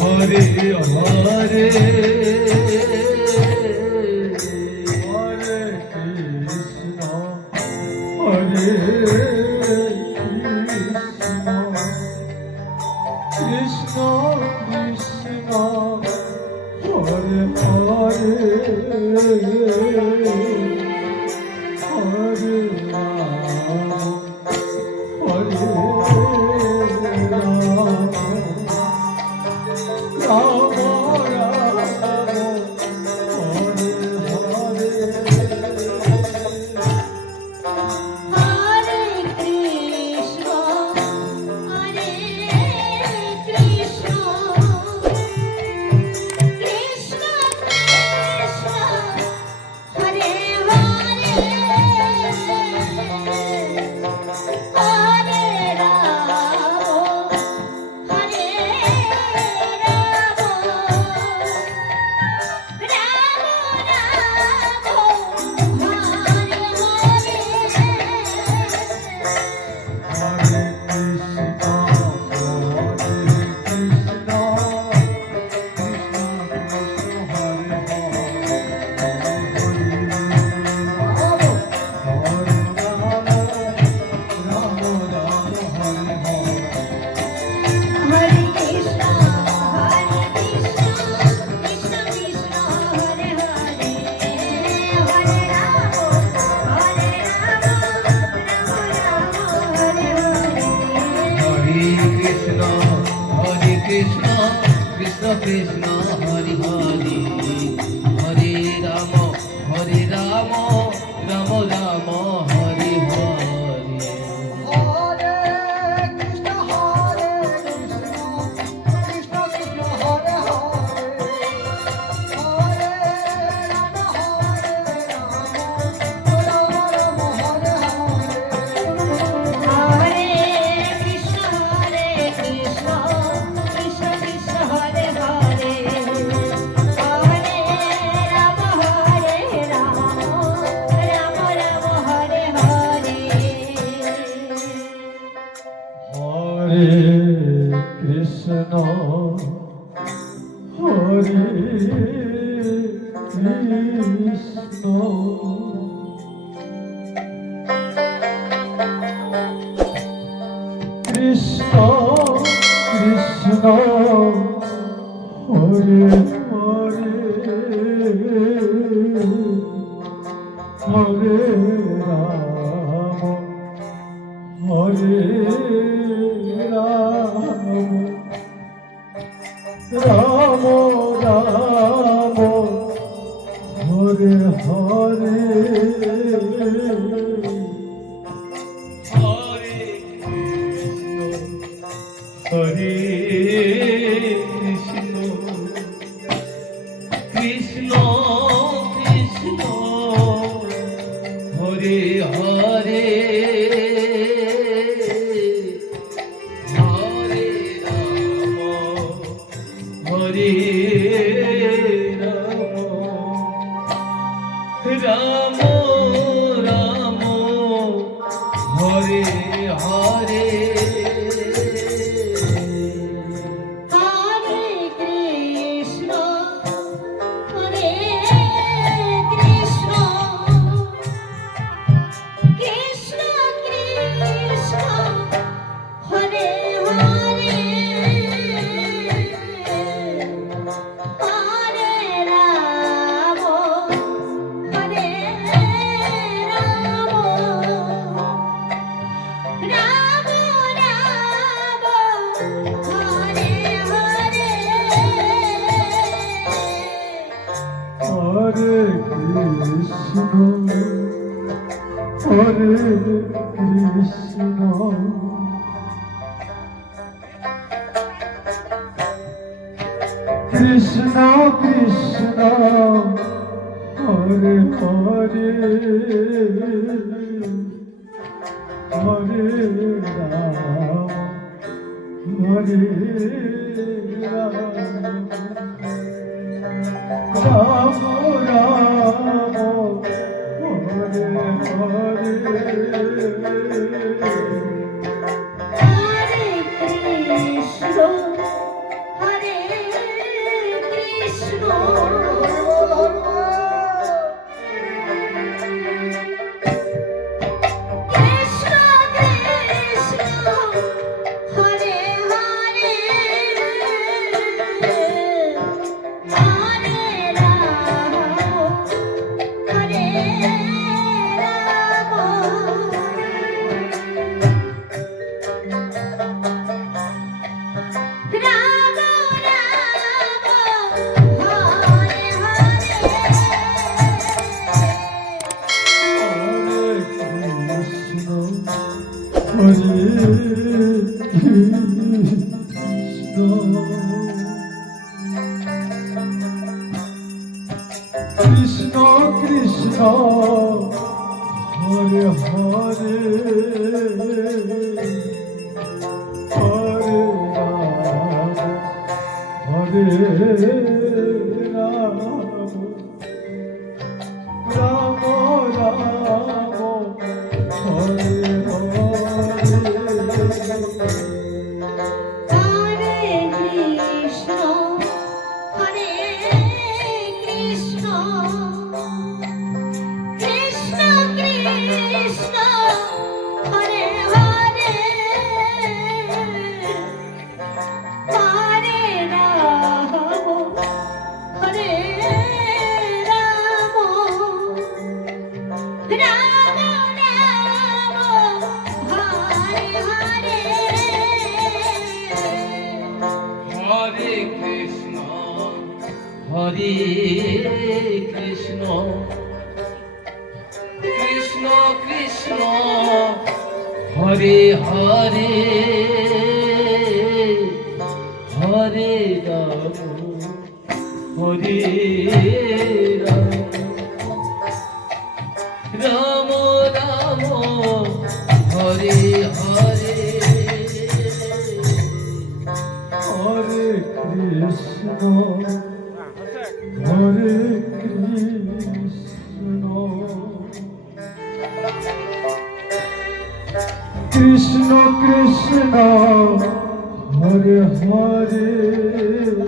Hare Hare Krishna Krishna Hare Hare Hare Ram Hare Ram Ram Krishna Krishna Krishna Hari Hari Hare Ram Ram Ram Hari Hari Hare Krishna Krishna Krishna Hare Hare Hare Ram Ram Ram Hare Hare Krishna Hare Krishna Krishna Krishna Hare Hare Hare Ram Hare Ram Ram Hare Hare Hare Krishna Krishna Krishna Hare Hare Hare Ram Ram Hare Hare Hare Krishna Hare Krishna Krishna Krishna Hare Hare Hare Ram Hare Ram Ram Ram Hare Hare Hare Krishna Krishna Krishna Hare Hare Hare Ram Hare Ram Ram Ram Hare Hare Hare Krishna Hare Krishna Krishna Krishna Hare Hare Hare Ram Hare Ram Ram Ram Hare Hare Hare Krishna Hare Krishna Krishna Krishna Hare Hare Hare Ram Hare Ram Ram Ram Hare Hare Hare Krishna Hare Krishna Krishna Krishna Hare Hare